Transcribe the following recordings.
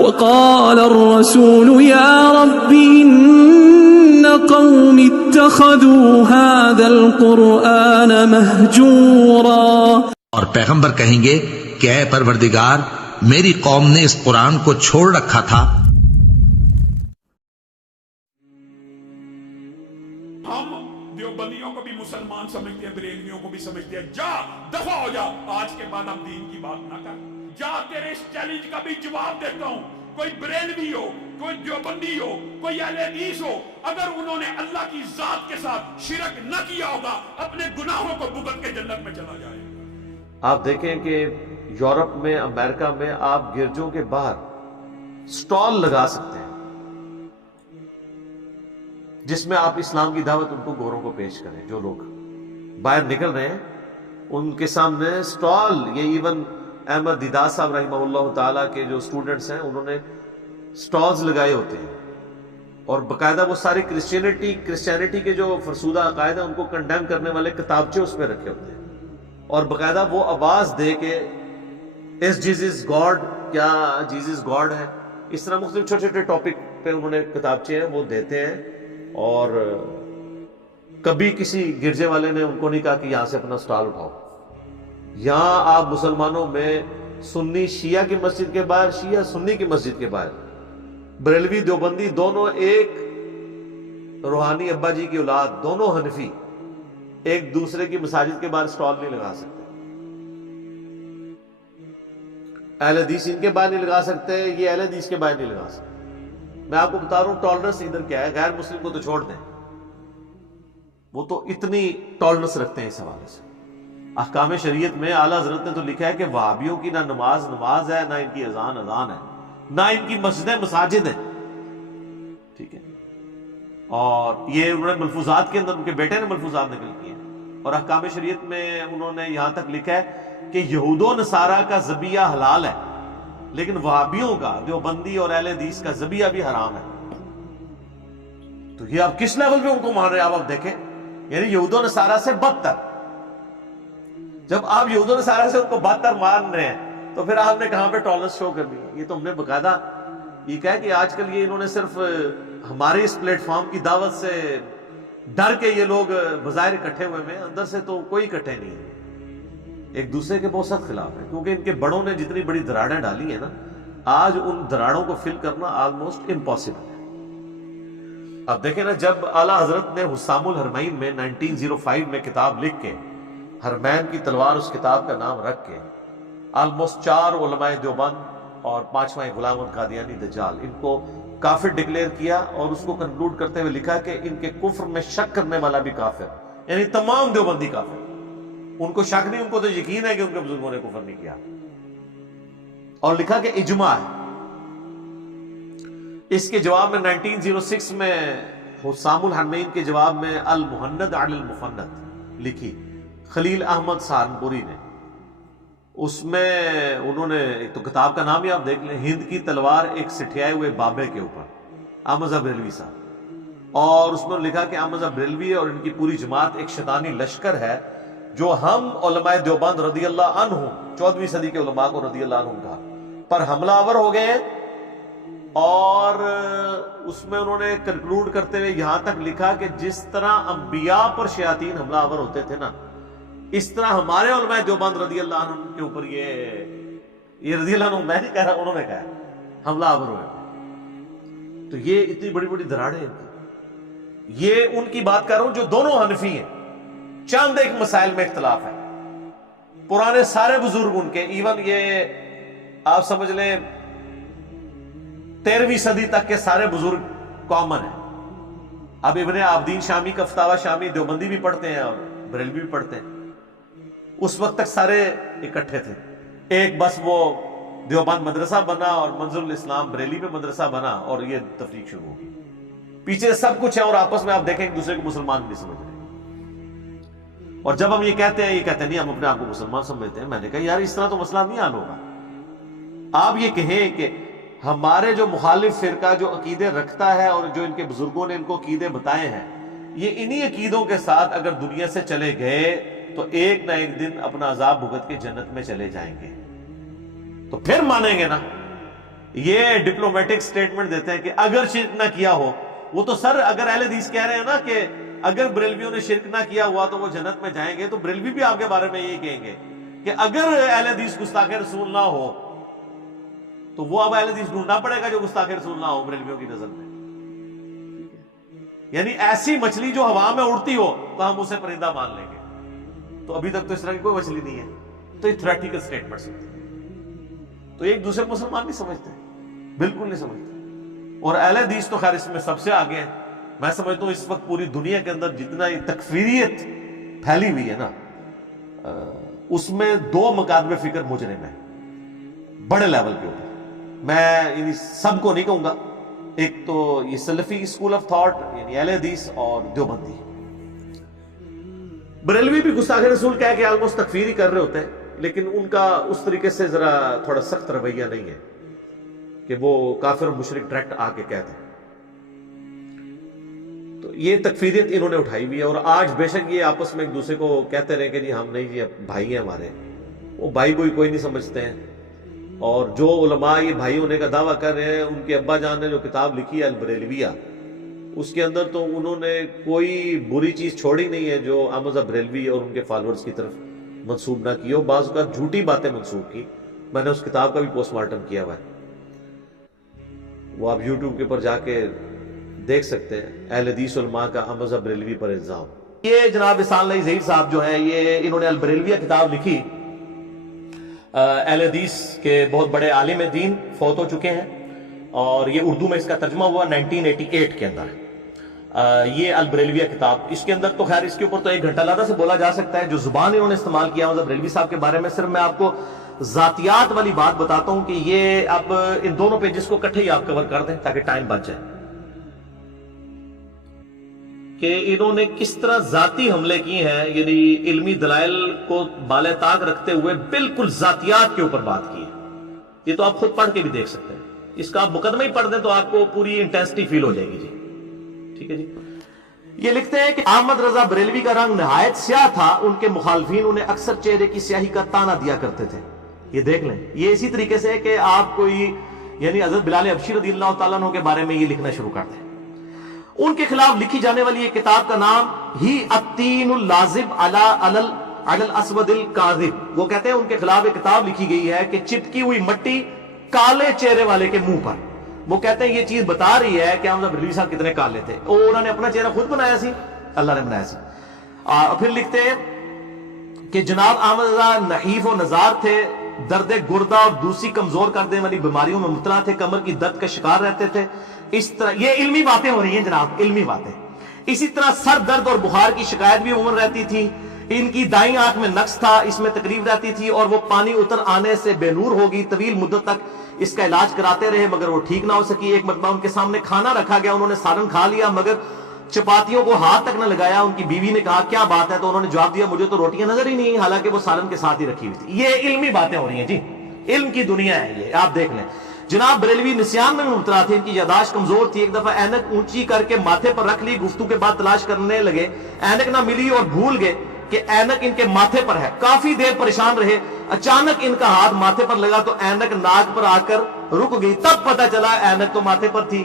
وقال الرسول يا رب إن قوم اتخذوا هذا القرآن مهجورا. اور پیغمبر کہیں گے کہ اے پروردگار میری قوم نے اس قرآن کو چھوڑ رکھا تھا. ہم دیوبندیوں کو بھی مسلمان سمجھتے ہیں، بریلویوں کو بھی سمجھتے ہیں. جا دفع ہو جا، آج کے بعد ہم دین کی بات نہ کر. جا، تیرے اس چیلنج کا بھی جواب دیتا ہوں. کوئی بریلوی ہو، کوئی دیوبندی ہو، کوئی اہل حدیث ہو، اگر انہوں نے اللہ کی ذات کے ساتھ شرک نہ کیا ہوگا، اپنے گناہوں کو بھگت کے جنت میں چلا جائے. آپ دیکھیں کہ یورپ میں، امریکہ میں آپ گرجوں کے باہر سٹال لگا سکتے ہیں جس میں آپ اسلام کی دعوت ان کو گوروں کو پیش کریں. جو لوگ باہر نکل رہے ہیں ان کے سامنے سٹال، یہ ایون احمد دیدار صاحب رحمہ اللہ تعالیٰ کے جو سٹوڈنٹس ہیں انہوں نے سٹالز لگائے ہوتے ہیں، اور باقاعدہ وہ سارے کرسچینٹی کے جو فرسودہ عقائد ہیں ان کو کنڈیم کرنے والے کتابچے اس پہ رکھے ہوتے ہیں، اور باقاعدہ وہ آواز دے کے اس جیزس گاڈ، کیا جیزس گاڈ ہے، اس طرح مختلف چھوٹے چھوٹے ٹاپک پہ انہوں نے کتابچے ہیں وہ دیتے ہیں. اور کبھی کسی گرجے والے نے ان کو نہیں کہا کہ یہاں سے اپنا سٹال اٹھاؤ. یہاں آپ مسلمانوں میں سنی شیعہ کی مسجد کے باہر، شیعہ سنی کی مسجد کے باہر، بریلوی دیوبندی دونوں ایک روحانی ابا جی کی اولاد، دونوں حنفی، ایک دوسرے کی مساجد کے باہر سٹال نہیں لگا سکتے. اہل حدیث ان کے باہر نہیں لگا سکتے، یہ اہل حدیث کے باہر نہیں لگا سکتے. میں آپ کو بتا رہا ہوں ٹالرنس ادھر کیا ہے. غیر مسلم کو تو چھوڑ دیں، وہ تو اتنی ٹالرنس رکھتے ہیں اس حوالے سے. احکام شریعت میں اعلیٰ حضرت نے تو لکھا ہے کہ وہابیوں کی نہ نماز ہے، نہ ان کی اذان ہے، نہ ان کی مسجدیں مساجد ہیں. ٹھیک ہے، اور یہ انہوں نے ملفوظات کے اندر ان کے بیٹے نے ملفوظات نقل کیے ہیں. اور احکام شریعت میں انہوں نے یہاں تک لکھا ہے کہ یہود و نصارہ کا ذبیحہ حلال ہے، لیکن وہابیوں کا، دیوبندی اور اہل حدیث کا ذبیحہ بھی حرام ہے. تو یہ آپ کس لیول پہ ان کو مان رہے ہیں؟ آپ دیکھیں، یعنی یہود و نصارہ سے بدتر. جب آپ یہود و نصارہ سے ان کو بدتر مان رہے ہیں تو پھر آپ نے کہاں پہ ٹالرنس شو کرنی ہے؟ یہ تو ہم نے باقاعدہ یہ کہا کہ آج کل یہ انہوں نے صرف ہمارے اس پلیٹ فارم کی دعوت سے ڈر کے یہ لوگ بظاہر اکٹھے ہوئے ہیں، اندر سے تو کوئی اکٹھے نہیں ہے، ایک دوسرے کے بہت سخت خلاف ہے. کیونکہ ان کے بڑوں نے جتنی بڑی دراڑیں ڈالی ہیں نا، آج ان دراڑوں کو فل کرنا آلموسٹ امپاسبل ہے. اب دیکھیں نا، جب اعلیٰ حضرت نے حسام الحرمین میں 1905 میں کتاب لکھ کے، حرمین کی تلوار اس کتاب کا نام رکھ کے، آلموسٹ 4 علماء دیوبند اور 5واں غلام احمد قادیانی دجال، ان کو کافر ڈکلیئر کیا، اور اس کو کنکلوڈ کرتے ہوئے لکھا کہ ان کے کفر میں شک کرنے والا بھی کافر، یعنی تمام دیوبندی کافر. ان کو شک نہیں، ان کو تو یقین ہے کہ ان کے بزرگوں نے کفر نہیں کیا، اور لکھا کہ اجماع ہے. اس کے جواب میں 1906 میں حسام الحرمین کے جواب میں المہند علی المفند لکھی خلیل احمد سہارنپوری نے. اس میں انہوں نے ایک تو کتاب کا نام ہی آپ دیکھ لیں، ہند کی تلوار ایک سٹھیائے ہوئے بابے کے اوپر، احمد بریلوی صاحب. اور اس میں لکھا کہ احمد بریلوی اور ان کی پوری جماعت ایک شیطانی لشکر ہے جو ہم علماء دیوبند رضی اللہ عنہ، 14ویں صدی کے علماء کو رضی اللہ عنہ کا، پر حملہ آور ہو گئے. اور اس میں انہوں نے کنکلوڈ کرتے ہوئے یہاں تک لکھا کہ جس طرح انبیاء پر شیاطین حملہ آور ہوتے تھے نا، اس طرح ہمارے علماء دیوبند رضی اللہ عنہ کے اوپر یہ رضی اللہ عنہ، میں نہیں کہہ رہا، انہوں نے کہا حملہ آور ہوئے. تو یہ اتنی بڑی بڑی دراڑیں ہیں. یہ ان کی بات کر رہا ہوں جو دونوں حنفی ہیں. چند ایک مسائل میں اختلاف ہے، پرانے سارے بزرگ ان کے، ایون یہ آپ سمجھ لیں 13ویں صدی تک کے سارے بزرگ کامن ہیں. اب ابن عابدین شامی کا فتاوی شامی دیوبندی بھی پڑھتے ہیں اور بریلوی بھی پڑھتے ہیں. اس وقت تک سارے اکٹھے تھے. ایک بس وہ دیوبند مدرسہ بنا اور منظر الاسلام بریلی میں مدرسہ بنا، اور یہ تفریق شروع ہوگی. پیچھے سب کچھ ہے اور آپس میں آپ دیکھیں ایک دوسرے کو مسلمان نہیں سمجھ رہے. اور جب ہم یہ کہتے ہیں نہیں ہم اپنے آپ کو مسلمان سمجھتے ہیں، میں نے کہا یار اس طرح تو مسئلہ نہیں حل ہوگا. آپ یہ کہیں کہ ہمارے جو مخالف فرقہ جو عقیدے رکھتا ہے اور جو ان کے بزرگوں نے ان کو عقیدے بتائے ہیں، یہ انہی عقیدوں کے ساتھ اگر دنیا سے چلے گئے تو ایک نہ ایک دن اپنا عذاب بھگت کے جنت میں چلے جائیں گے، تو پھر مانیں گے نا. یہ ڈپلومیٹک سٹیٹمنٹ دیتے ہیں کہ اگر شرک نہ کیا ہو. وہ تو سر اگر اہل حدیث کہہ رہے ہیں نا کہ اگر بریلویوں نے شرک نہ کیا ہوا تو وہ جنت میں جائیں گے, تو بریلوی بھی آپ کے بارے میں یہی کہیں گے کہ اگر اہل حدیث گستاخ رسول نہ ہو تو وہ اب اہل حدیث ڈھونڈنا پڑے گا جو گستاخ رسول نہ ہو بریلویوں کی نظر میں. یعنی ایسی مچھلی جو ہوا میں اڑتی ہو تو ہم اسے پرندہ مان لیں گے. تو ابھی تک تو اس طرح کی کوئی مچھلی نہیں ہے. تو یہ تھریٹیکل سٹیٹمنٹس ہوتے ہیں. تو ایک دوسرے کو مسلمان نہیں سمجھتے, بالکل نہیں سمجھتے. اور اہل حدیث تو خیر اس میں سب سے آگے ہیں. میں سمجھتا ہوں اس وقت پوری دنیا کے اندر جتنا یہ تکفیریت پھیلی ہوئی ہے نا, اس میں 2 مکاتب فکر مجرم ہیں بڑے لیول کے اوپر. میں یعنی سب کو نہیں کہوں گا, ایک تو یہ سلفی اسکول آف تھاٹ یعنی اہل حدیث اور دیوبندی. بریلوی بھی گستاخ رسول کہہ کے آلموسٹ تکفیر ہی کر رہے ہوتے ہیں, لیکن ان کا اس طریقے سے ذرا تھوڑا سخت رویہ نہیں ہے کہ وہ کافر اور مشرک ڈائریکٹ آ کے کہتے ہیں. تو یہ تکفیریت انہوں نے اٹھائی ہوئی ہے. اور آج بے شک یہ آپس میں ایک دوسرے کو کہتے رہے کہ جی ہم نہیں, جی بھائی ہیں ہمارے. وہ بھائی کوئی نہیں سمجھتے ہیں. اور جو علماء یہ بھائی ہونے کا دعویٰ کر رہے ہیں, ان کے ابا جان نے جو کتاب لکھی ہے البریلویہ, اس کے اندر تو انہوں نے کوئی بری چیز چھوڑی نہیں ہے جو احمد بریلوی اور ان کے فالورز کی طرف منسوب نہ کی ہو. بعض اوقات جھوٹی باتیں منسوب کی. میں نے اس کتاب کا بھی پوسٹ مارٹم کیا ہوا ہے, وہ آپ یوٹیوب کے پر جا کے دیکھ سکتے ہیں. اہل حدیث علماء کا احمد بریلوی پر الزام. یہ جناب احسان اللہ ظہیر صاحب جو ہیں, یہ انہوں نے البریلویہ کتاب لکھی. اہل حدیث کے بہت بڑے عالم دین فوت ہو چکے ہیں, اور یہ اردو میں اس کا ترجمہ ہوا 1988 کے اندر. یہ البریلویہ کتاب, اس کے اندر تو خیر اس کے اوپر تو 1 گھنٹہ علیحدہ سے بولا جا سکتا ہے. جو زبان انہوں نے استعمال کیا مطلب بریلوی صاحب کے بارے میں, صرف میں آپ کو ذاتیات والی بات بتاتا ہوں کہ یہ اب ان دونوں پیجز کو اکٹھے ہی آپ کور کر دیں تاکہ ٹائم بچ جائے, کہ انہوں نے کس طرح ذاتی حملے کیے ہیں. یعنی علمی دلائل کو بالے طاق رکھتے ہوئے بالکل ذاتیات کے اوپر بات کی ہے. یہ تو آپ خود پڑھ کے بھی دیکھ سکتے ہیں. اس کا آپ مقدمہ ہی پڑھ دیں تو آپ کو پوری انٹینسٹی فیل ہو جائے گی. جی ٹھیک ہے جی. یہ لکھتے ہیں کہ احمد رضا بریلوی کا رنگ نہایت سیاہ تھا. ان کے مخالفین انہیں اکثر چہرے کی سیاہی کا تانا دیا کرتے تھے. یہ دیکھ لیں, یہ اسی طریقے سے کہ آپ کوئی یعنی حضرت بلال حبشی رضی اللہ تعالیٰ عنہ کے بارے میں یہ لکھنا شروع کر دیں. ان کے خلاف لکھی جانے والی یہ کتاب کا نام ہی التین اللازب علی الاسود الکاذب. وہ کہتے ہیں ان کے خلاف ایک کتاب لکھی گئی ہے کہ چپکی ہوئی مٹی کالے چہرے والے کے منہ پر. وہ کہتے ہیں یہ چیز بتا رہی ہے کہ احمد بریلوی صاحب کتنے کالے تھے. اور انہوں نے اپنا چہرہ خود بنایا سی, اللہ نے بنایا سی. پھر لکھتے ہیں کہ جناب احمد رضا نحیف و نزار تھے, درد گردہ اور دوسری کمزور کر دینے والی بیماریوں میں مبتلا تھے, کمر کی درد کا شکار رہتے تھے. اس طرح یہ علمی باتیں ہو رہی ہیں جناب, علمی باتیں. اسی طرح سر درد اور بخار کی شکایت بھی عموماً رہتی تھی. ان کی دائیں آنکھ میں نقص تھا, اس میں تکلیف رہتی تھی اور وہ پانی اتر آنے سے بے نور ہوگی. طویل مدت تک اس کا علاج کراتے رہے مگر وہ ٹھیک نہ ہو سکی. ایک مرتبہ ان کے سامنے کھانا رکھا گیا, انہوں نے سالن کھا لیا مگر چپاتیوں کو ہاتھ تک نہ لگایا. ان کی بیوی نے کہا کیا بات ہے, تو انہوں نے جواب دیا مجھے تو روٹیاں نظر ہی نہیں, حالانکہ وہ سالن کے ساتھ ہی رکھی ہوئی تھی. یہ علمی باتیں ہو رہی ہیں جی, علم کی دنیا ہے یہ, آپ دیکھ لیں. جناب بریلوی نسیان میں مبتلا تھے, ان کی یاداشت کمزور تھی. ایک دفعہ اینک اونچی کر کے ماتھے پر رکھ لی, گفتگو کے بعد تلاش کرنے لگے, اینک نہ ملی اور بھول گئے کہ اینک ان کے ماتھے پر ہے. کافی دیر پریشان رہے, اچانک ان کا ہاتھ ماتھے پر لگا تو اینک ناک پر آ کر رک گئی. تب پتہ چلا اینک تو ماتھے پر تھی.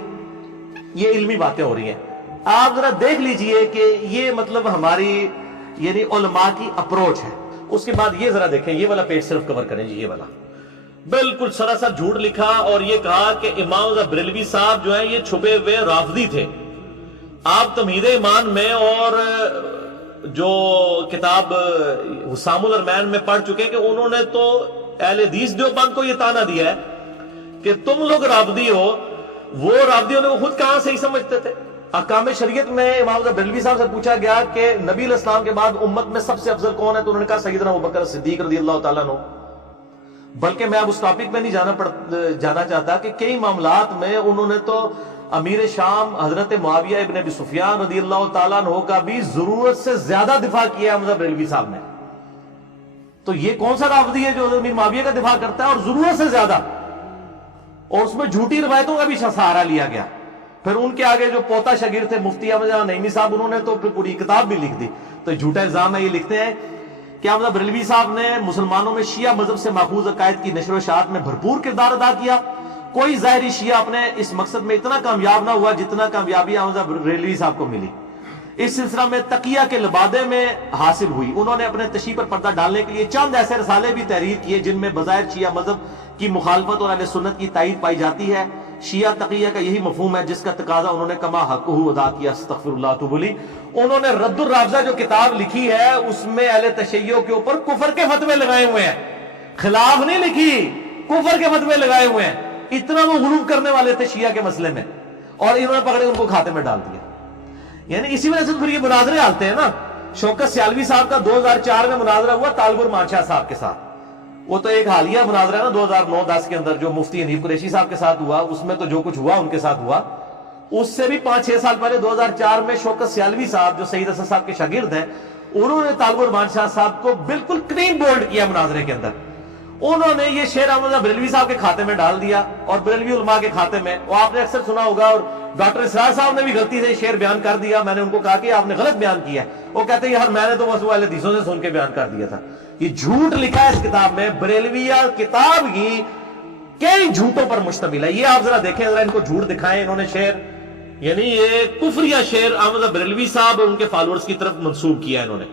یہ علمی باتیں ہو رہی ہیں. آپ ذرا دیکھ لیجئے کہ یہ مطلب ہماری یعنی علماء کی اپروچ ہے. اس کے بعد یہ ذرا دیکھیں, یہ والا پیج صرف کور کریں جی. یہ والا بالکل سراسر جھوٹ لکھا اور یہ کہا کہ امام رضا بریلوی صاحب جو ہیں یہ چھپے ہوئے رافضی تھے. آپ تمہید ایمان میں اور جو کتاب حسام الارمین میں پڑھ چکے کہ انہوں نے تو اہل حدیث دیوبند کو یہ تانا دیا ہے کہ تم لوگ رافضی ہو. وہ رافضی ہونے کو خود کہاں سے ہی سمجھتے تھے. احکام شریعت میں امام رضا بریلوی صاحب سے پوچھا گیا کہ نبی علیہ السلام کے بعد امت میں سب سے افضل کون ہے, تو انہوں نے کہا سیدنا ابوبکر صدیق رضی اللہ تعالیٰ عنہ. بلکہ میں اب اس ٹاپک میں نہیں جانا چاہتا کہ کئی معاملات میں انہوں نے تو امیر شام حضرت معاویہ ابن ابی سفیان رضی اللہ تعالیٰ عنہ کا بھی ضرورت سے زیادہ دفاع کیا ہے احمد بریلوی صاحب نے. تو یہ کون سا رافضی ہے جو امیر معاویہ کا دفاع کرتا ہے اور ضرورت سے زیادہ, اور اس میں جھوٹی روایتوں کا بھی سہارا لیا گیا. پھر ان کے آگے جو پوتا شاگرد تھے مفتی احمد نعیمی صاحب, انہوں نے تو پوری کتاب بھی لکھ دی. تو جھوٹا الزام ہے. یہ لکھتے ہیں کہ احمد بریلوی صاحب نے مسلمانوں میں شیعہ مذہب سے ماخوذ عقائد کی نشر و اشاعت میں بھرپور کردار ادا کیا. کوئی ظاہری شیعہ اپنے اس مقصد میں اتنا کامیاب نہ ہوا جتنا کامیابی احمد بریلوی صاحب کو ملی. اس سلسلہ میں تقیہ کے لبادے میں حاصل ہوئی. انہوں نے اپنے تشیع پر پردہ ڈالنے کے لیے چند ایسے رسالے بھی تحریر کیے جن میں بظاہر شیعہ مذہب کی مخالفت اور اہل سنت کی تائید پائی جاتی ہے. شیعہ تقیہ کا یہی مفہوم ہے جس کا تقاضا انہوں نے کما حقہ ادا کیا. استغفر اللہ توب الیہ. انہوں نے رد الرافضہ جو کتاب لکھی ہے اس میں اہل تشیع کے اوپر کفر کے فتوے لگائے ہوئے ہیں. خلاف نہیں لکھی, کفر کے فتوے لگائے ہوئے ہیں. اتنا وہ غلو کرنے والے تھے شیعہ کے مسئلے میں, اور انہوں نے پکڑے ان کو کھاتے میں ڈال دیا. یعنی اسی وجہ سے پھر یہ مناظرے آتے ہیں نا. شوکت سیالوی صاحب کا 2004 میں مناظرہ ہوا طالب الرحمان شاہ صاحب کے ساتھ. وہ تو ایک حالیہ مناظرہ ہے نا 2009-10 کے اندر جو مفتی حنیف قریشی صاحب کے ساتھ ہوا. اس میں تو جو کچھ ہوا ان کے ساتھ ہوا. اس سے بھی 5-6 سال پہلے 2004 میں شوکت سیالوی صاحب جو سید حسن صاحب کے شاگرد ہیں, انہوں نے طالب الرحمان شاہ صاحب کو بالکل کلین بولڈ کیا مناظرے کے اندر. انہوں نے یہ شعر احمد بریلوی صاحب کے کھاتے میں ڈال دیا اور بریلوی علماء کے کھاتے میں. وہ آپ نے اکثر سنا ہوگا, اور ڈاکٹر اسرار صاحب نے بھی غلطی سے شعر بیان کر دیا. میں نے ان کو کہا کہ آپ نے غلط بیان کیا ہے. وہ کہتے ہیں یار میں نے تو بس وہ اہل حدیثوں سے سن کے بیان کر دیا تھا. یہ جھوٹ لکھا ہے اس کتاب میں. بریلویہ کتاب ہی کئی جھوٹوں پر مشتمل ہے. یہ آپ ذرا دیکھیں, ذرا ان کو جھوٹ دکھائیں. انہوں نے شعر, یعنی یہ کفریہ شعر احمد بریلوی صاحب اور ان کے فالوورز کی طرف منسوب کیا انہوں نے.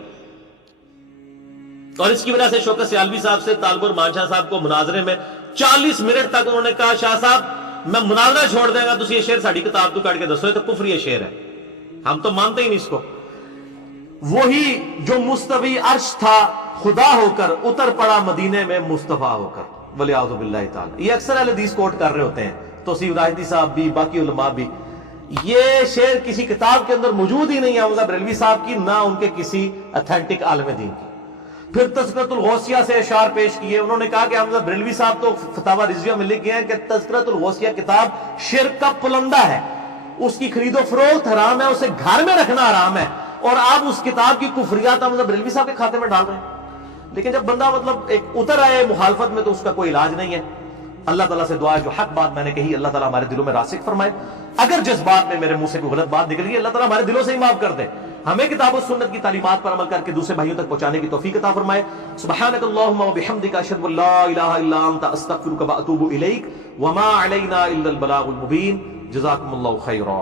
اور اس کی وجہ سے شوکت سیالوی صاحب سے طالب الرحمان شاہ صاحب کو مناظرے میں 40 منٹ تک انہوں نے کہا شاہ صاحب میں مناظرہ چھوڑ دیں گا تو یہ شعر ساڑی کتاب تو کٹ کے دسو, یہ تو کفری شعر ہے, ہم تو مانتے ہی نہیں اس کو. وہی جو مستوی عرش تھا خدا ہو کر اتر پڑا مدینے میں مصطفیٰ ہو کر, ولیعوذ باللہ تعالی. یہ اکثر اہل حدیث کوٹ کر رہے ہوتے ہیں, توصیف راحتی صاحب بھی, باقی علماء بھی. یہ شعر کسی کتاب کے اندر موجود ہی نہیں ہے احمد بریلوی صاحب کی, نہ ان کے کسی اتھینٹک عالم دین کی. پھر تذکرۃ الغوثیہ سے اشعار پیش کیے. انہوں نے کہا کہ احمد بریلوی صاحب تو فتاوی رضویہ میں لکھ گئے ہیں کہ تذکرۃ الغوثیہ کتاب شرک کا پلندہ ہے, اس کی خرید و فروخت حرام ہے, اسے گھر میں رکھنا حرام ہے, اور آپ اس کتاب کی کفریات احمد بریلوی صاحب کے کھاتے میں ڈال رہے ہیں. لیکن جب بندہ مطلب ایک اتر آئے مخالفت میں تو اس کا کوئی علاج نہیں ہے. اللہ تعالیٰ سے دعا ہے جو حق بات میں نے کہی اللہ تعالیٰ ہمارے دلوں میں راسخ فرمائے. اگر جس بات میں میرے منہ سے کوئی غلط بات نکل گئی اللہ تعالیٰ ہمارے دلوں سے ہی معاف کر دے. ہمیں کتاب و سنت کی تعلیمات پر عمل کر کے دوسرے بھائیوں تک پہنچانے کی توفیق عطا فرمائے. سبحانک اللہم و بحمدک اشہد ان لا الہ الا انت استغفرک و اتوب الیک وما علینا الا البلاغ المبین. جزاکم اللہ خیرا.